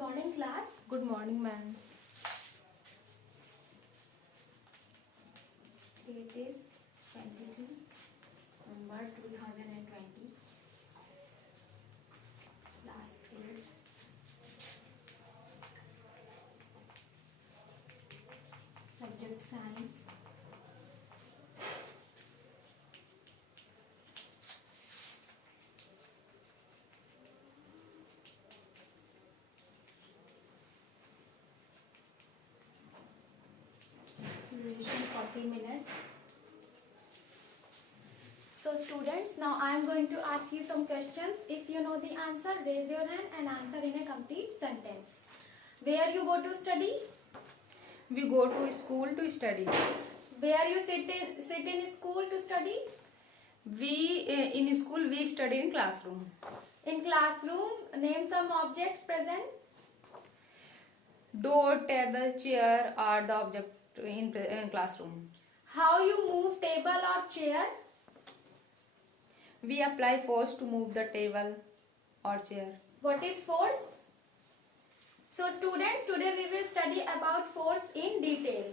morning, class. Good morning, ma'am. Date is 23 November 2020. Class 8. Subject Science. Duration 40 minutes. So students, now I am going to ask you some questions. If you know the answer, raise your hand and answer in a complete sentence. Where you go to study? We go to school to study. Where you sit in school to study? In school we study in classroom. In classroom, name some objects present. Door, table, chair are the object in classroom. How you move table or chair? We apply force to move the table or chair. What is force? So students, today we will study about force in detail.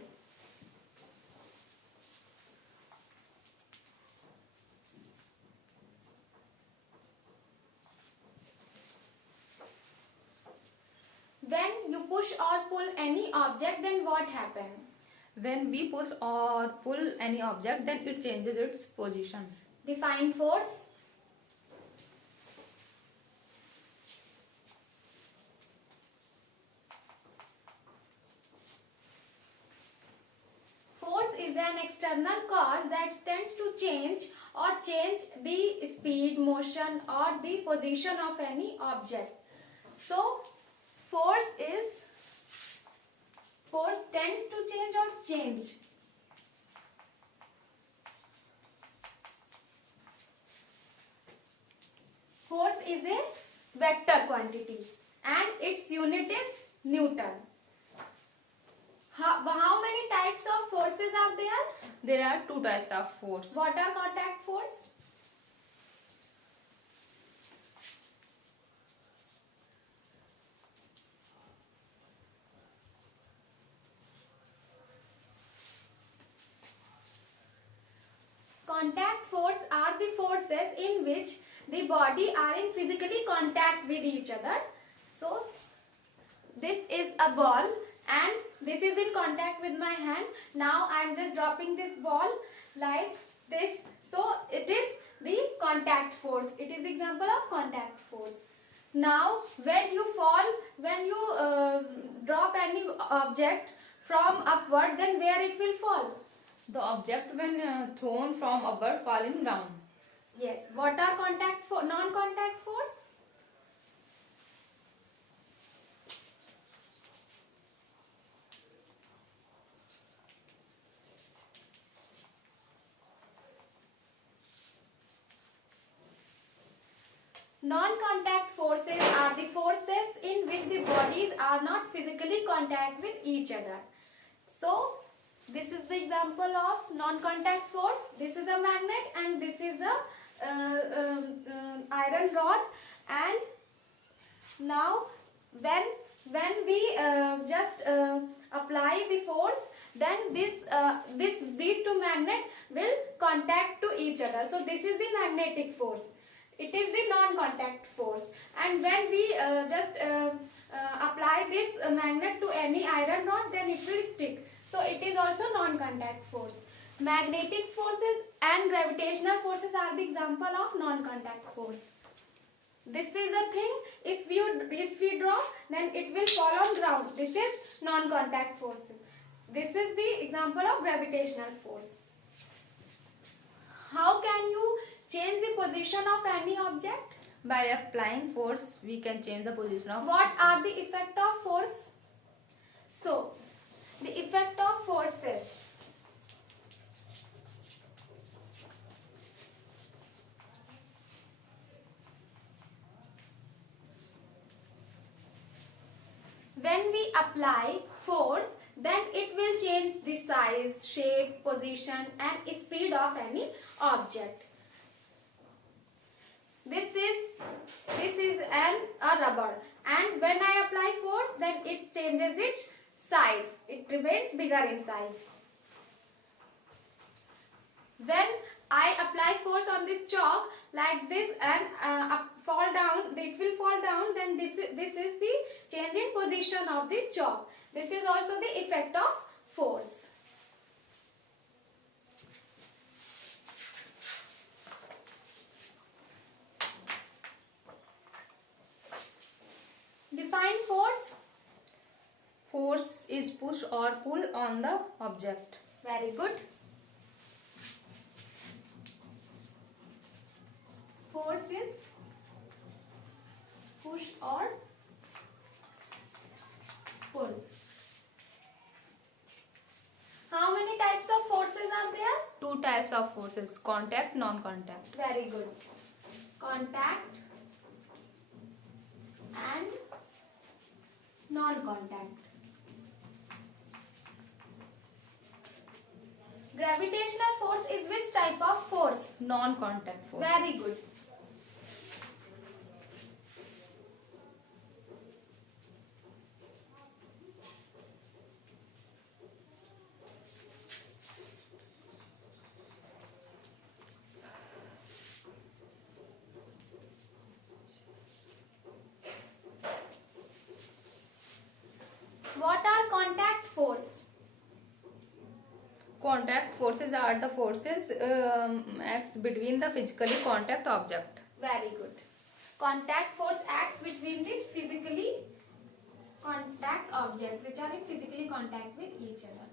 When you push or pull any object, then what happens? When we push or pull any object, then it changes its position. Define force. Force is an external cause that tends to change the speed, motion or the position of any object. So, force tends to change or change. Force is a vector quantity and its unit is Newton. How many types of forces are there? There are two types of force. What are contact force? Contact force are the forces in which the body are in physically contact with each other. So, this is a ball and this is in contact with my hand. Now I am just dropping this ball like this. So, it is the contact force. It is the example of contact force. Now, when you drop any object from upward, then where it will fall? The object when thrown from above fall in ground. Yes. What are non-contact force? Non-contact forces are the forces in which the bodies are not physically contact with each other. So, this is the example of non-contact force. This is a magnet and this is a iron rod. And now, when we just apply the force, then these two magnets will contact to each other. So, this is the magnetic force. It is the non-contact force. And when we just apply this magnet to any iron rod, then it will stick. So, it is also non-contact force. Magnetic forces and gravitational forces are the example of non-contact force. This is a thing, if we draw, then it will fall on ground. This is non-contact force. This is the example of gravitational force. How can you change the position of any object? By applying force, we can change the position of. What are the effect of force? So, the effect of forces. When we apply force, then it will change the size, shape, position and speed of any object. This is this is a rubber, and when I apply force, then it changes its size. It remains bigger in size. When I apply force on this chalk like this and fall down, it will fall down, then this is the change in position of the chalk. This is also the effect of force. Define force. Force is push or pull on the object. Very good. Force is push or pull. How many types of forces are there? 2 types of forces: contact, non-contact. Very good. Contact and non-contact. Gravitational force is which type of force? Non-contact force. Very good. What are contact force? Contact forces are the forces acts between the physically contact object. Very good. Contact force acts between the physically contact object which are in physically contact with each other.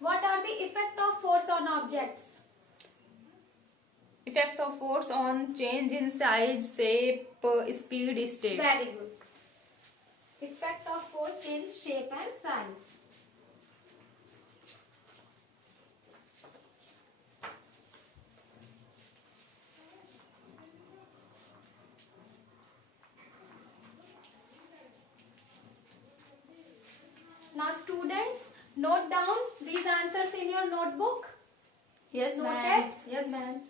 What are the effect of force on objects? Effects of force on change in size, shape, speed, state. Very good. Effect of force change shape and size. Now students, note down these answers in your notebook. Yes, Noted? ma'am. Yes, ma'am.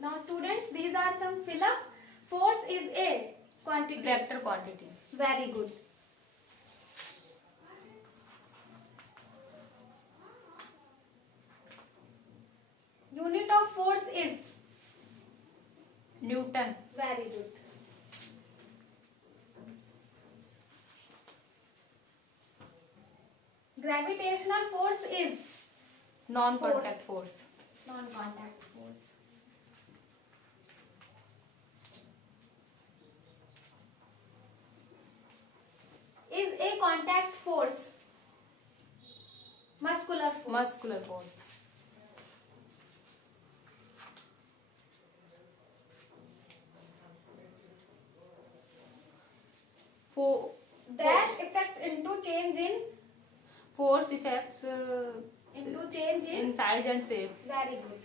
Now students, these are some fill up. Force is a quantity. Vector quantity. Very good. Unit of force is? Newton. Very good. Gravitational force is? Non-contact force. Non-contact force. Is a contact force? Muscular force. Muscular force. Dash effects into change in? Force effects Into change in size and shape. Very good.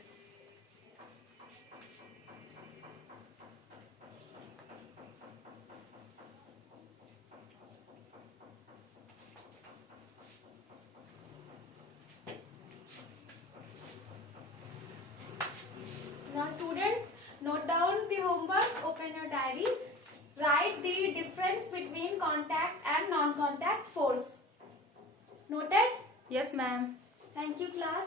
Now students, note down the homework, open your diary, write the difference between contact and non-contact force. Noted? Yes, ma'am. Thank you class.